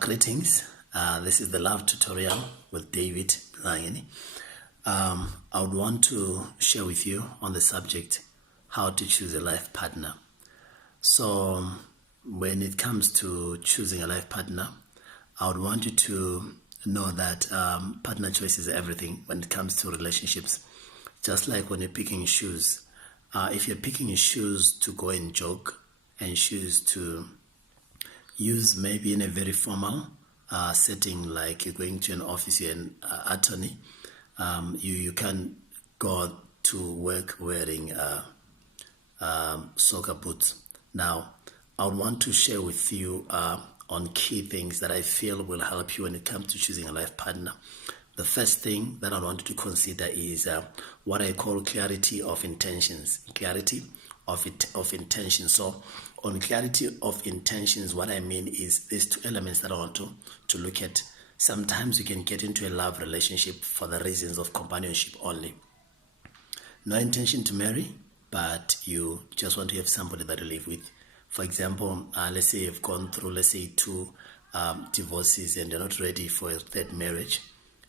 Greetings. This is the love tutorial with David Mlangeni. I would want to share with you on the subject how to choose a life partner. So when it comes to choosing a life partner, I would want you to know that partner choice is everything when it comes to relationships. Just like when you're picking shoes. If you're picking shoes to go and jog and shoes to use maybe in a very formal setting, like you're going to an office, you're an attorney, you can go to work wearing soccer boots. Now, I would want to share with you on key things that I feel will help you when it comes to choosing a life partner. The first thing that I want you to consider is what I call clarity of intentions. Clarity of intention. So on clarity of intentions, what I mean is these two elements that I want to look at. Sometimes you can get into a love relationship for the reasons of companionship only. No intention to marry, but you just want to have somebody that you live with. For example, let's say you've gone through, let's say, two divorces and you're not ready for a third marriage.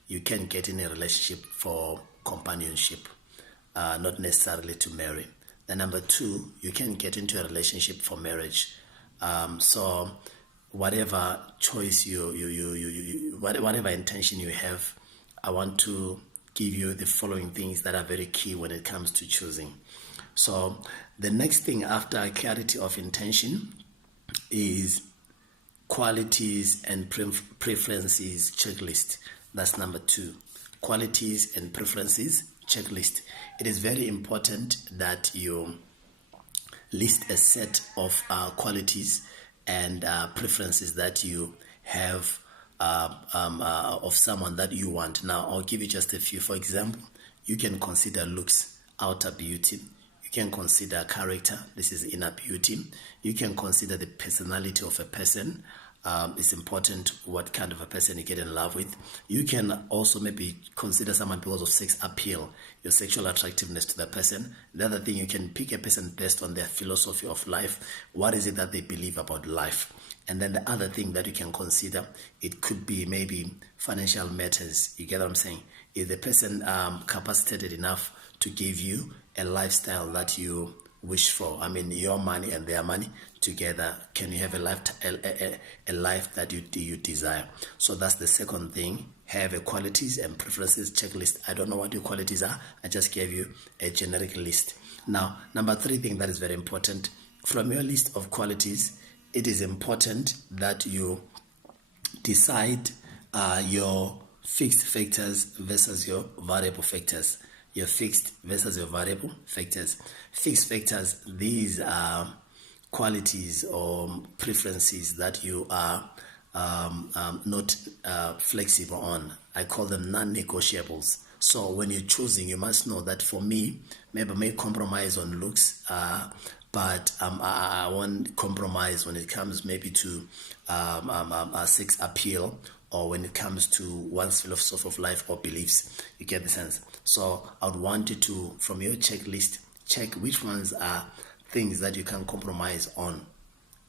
You can get in a relationship for companionship, not necessarily to marry. Then number two, you can get into a relationship for marriage. So whatever choice whatever intention you have, I want to give you the following things that are very key when it comes to choosing. So the next thing after clarity of intention is qualities and preferences checklist. That's number two. Qualities and preferences checklist. It is very important that you list a set of qualities and preferences that you have of someone that you want. Now, I'll give you just a few. For example, you can consider looks, outer beauty. You can consider character. This is inner beauty. You can consider the personality of a person. It's important what kind of a person you get in love with. You can also maybe consider someone because of sex appeal, your sexual attractiveness to the person. The other thing, you can pick a person based on their philosophy of life. What is it that they believe about life? And then the other thing that you can consider, it could be maybe financial matters. You get what I'm saying? Is the person capacitated enough to give you a lifestyle that you wish for? I mean, your money and their money together, can you have a life that you desire? So that's the second thing. Have a qualities and preferences checklist. I don't know what your qualities are. I just gave you a generic list. Now, number three thing that is very important. From your list of qualities, it is important that you decide your fixed factors versus your variable factors. Your fixed versus your variable factors. Fixed factors, these are qualities or preferences that you are not flexible on. I call them non-negotiables. So when you're choosing, you must know that for me, maybe I may compromise on looks, but I won't compromise when it comes maybe to sex appeal, or when it comes to one's philosophy of life or beliefs. You get the sense? So I would want you to, from your checklist, check which ones are things that you can compromise on,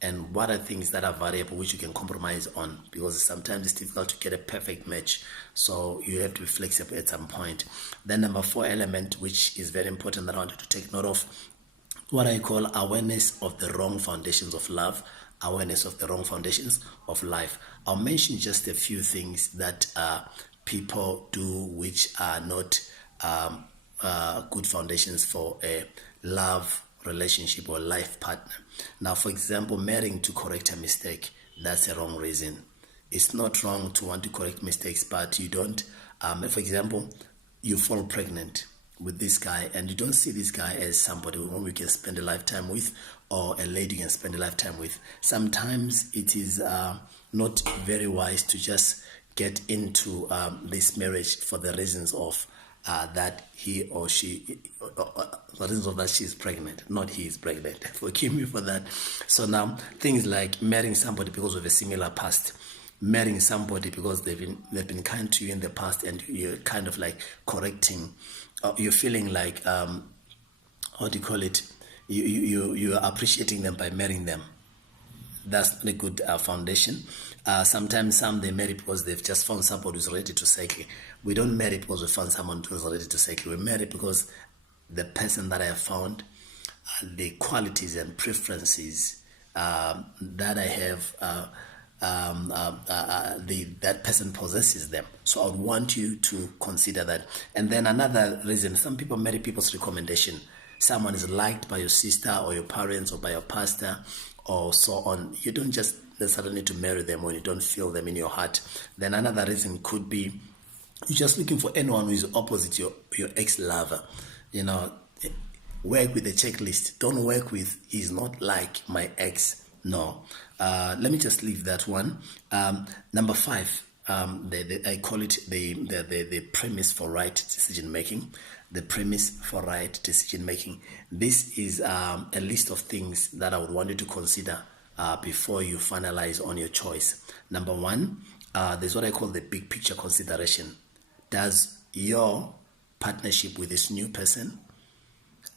and what are things that are variable which you can compromise on, because sometimes it's difficult to get a perfect match. So you have to be flexible at some point. Then number four element, which is very important, that I want you to take note of, what I call awareness of the wrong foundations of love, awareness of the wrong foundations of life. I'll mention just a few things that people do which are not good foundations for a love relationship or life partner. Now, for example, marrying to correct a mistake, that's a wrong reason. It's not wrong to want to correct mistakes, but you don't, for example, you fall pregnant with this guy and you don't see this guy as somebody whom you can spend a lifetime with, or a lady you can spend a lifetime with. Sometimes it is not very wise to just get into this marriage for the reasons of that he or she, the reasons of that she is pregnant, not he is pregnant. Forgive me for that. So now, things like marrying somebody because of a similar past, marrying somebody because they've been kind to you in the past, and you're kind of like correcting, you're feeling like how do you call it? You are appreciating them by marrying them. That's not a good foundation. Sometimes some they marry because they've just found somebody who's ready to settle. We don't marry because we found someone who's ready to settle. We marry because the person that I have found, the qualities and preferences that I have, that person possesses them. So I would want you to consider that. And then another reason, some people marry people's recommendation. Someone is liked by your sister or your parents or by your pastor or so on. You don't just necessarily need to marry them when you don't feel them in your heart. Then another reason could be you're just looking for anyone who is opposite your ex-lover. You know, work with a checklist. Don't work with, he's not like my ex. No. Let me just leave that one. Number 5, I call it the premise for right decision making. The premise for right decision making. This is a list of things that I would want you to consider before you finalize on your choice. Number 1, there's what I call the big picture consideration. Does your partnership with this new person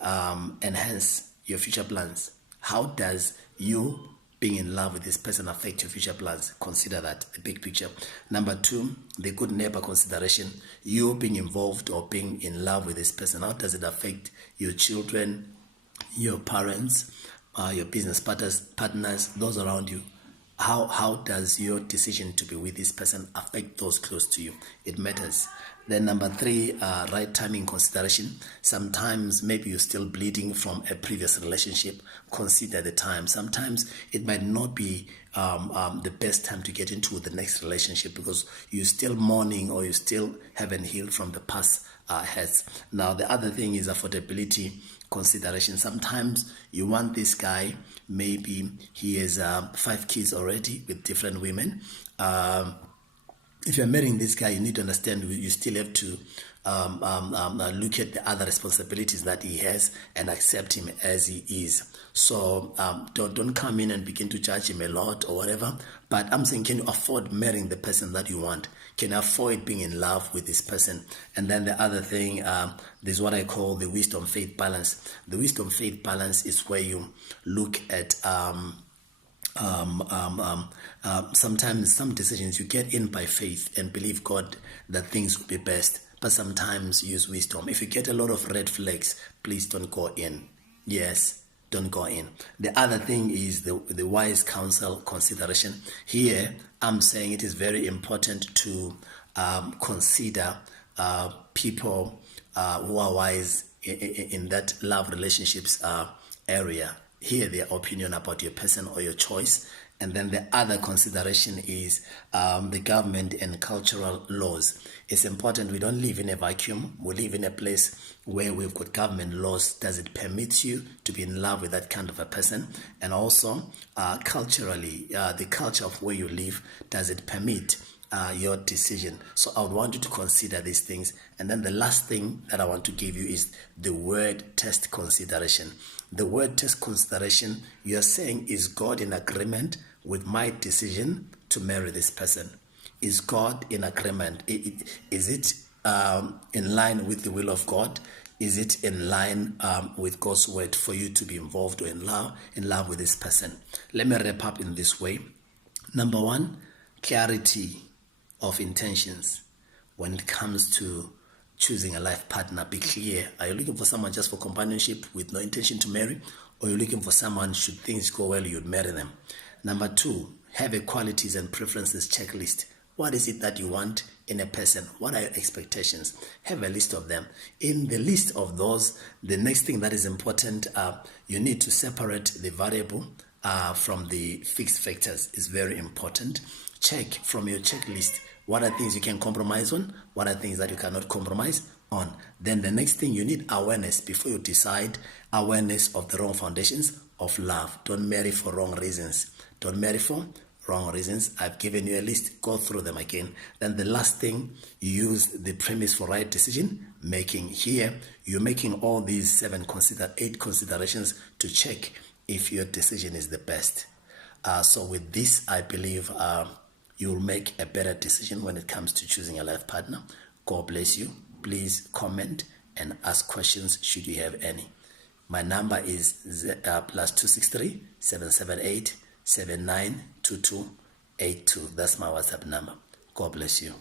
enhance your future plans? How does you being in love with this person affect your future plans? Consider that, the big picture. Number 2, the good neighbor consideration. You being involved or being in love with this person, how does it affect your children, your parents, your business partners, those around you? How does your decision to be with this person affect those close to you? It matters. Then number 3, right timing consideration. Sometimes maybe you're still bleeding from a previous relationship. Consider the time. Sometimes it might not be the best time to get into the next relationship because you're still mourning or you still haven't healed from the past hurts. Now the other thing is affordability consideration. Sometimes you want this guy, maybe he has 5 kids already with different women. If you're marrying this guy, you need to understand you still have to look at the other responsibilities that he has and accept him as he is. So don't come in and begin to judge him a lot or whatever. But I'm saying, can you afford marrying the person that you want? Can you afford being in love with this person? And then the other thing, there's what I call the wisdom-faith balance. The wisdom-faith balance is where you look at sometimes some decisions you get in by faith and believe God that things will be best, but sometimes use wisdom. If you get a lot of red flags, please don't go in. Yes, don't go in. The other thing is the wise counsel consideration. Here, I'm saying it is very important to consider people who are wise in that love relationships area. Hear their opinion about your person or your choice. And then the other consideration is the government and cultural laws. It's important we don't live in a vacuum. We live in a place where we've got government laws. Does it permit you to be in love with that kind of a person? And also culturally, the culture of where you live, does it permit your decision? So I would want you to consider these things. And then the last thing that I want to give you is the word test consideration. The word test consideration, you're saying, is God in agreement with my decision to marry this person? Is God in agreement? Is it in line with the will of God? Is it in line with God's word for you to be involved or in love with this person? Let me wrap up in this way. Number 1, clarity of intentions when it comes to choosing a life partner. Be clear. Are you looking for someone just for companionship with no intention to marry? Or are you looking for someone, should things go well, you'd marry them? Number 2, have a qualities and preferences checklist. What is it that you want in a person? What are your expectations? Have a list of them. In the list of those, the next thing that is important, you need to separate the variable from the fixed factors. Is very important. Check from your checklist. What are things you can compromise on? What are things that you cannot compromise on? Then the next thing, you need awareness before you decide. Awareness of the wrong foundations of love. Don't marry for wrong reasons. Don't marry for wrong reasons. I've given you a list. Go through them again. Then the last thing, you use the premise for right decision making. Here, you're making all these 8 considerations to check if your decision is the best. So with this, I believe you will make a better decision when it comes to choosing a life partner. God bless you. Please comment and ask questions should you have any. My number is +263 778 792282. That's my WhatsApp number. God bless you.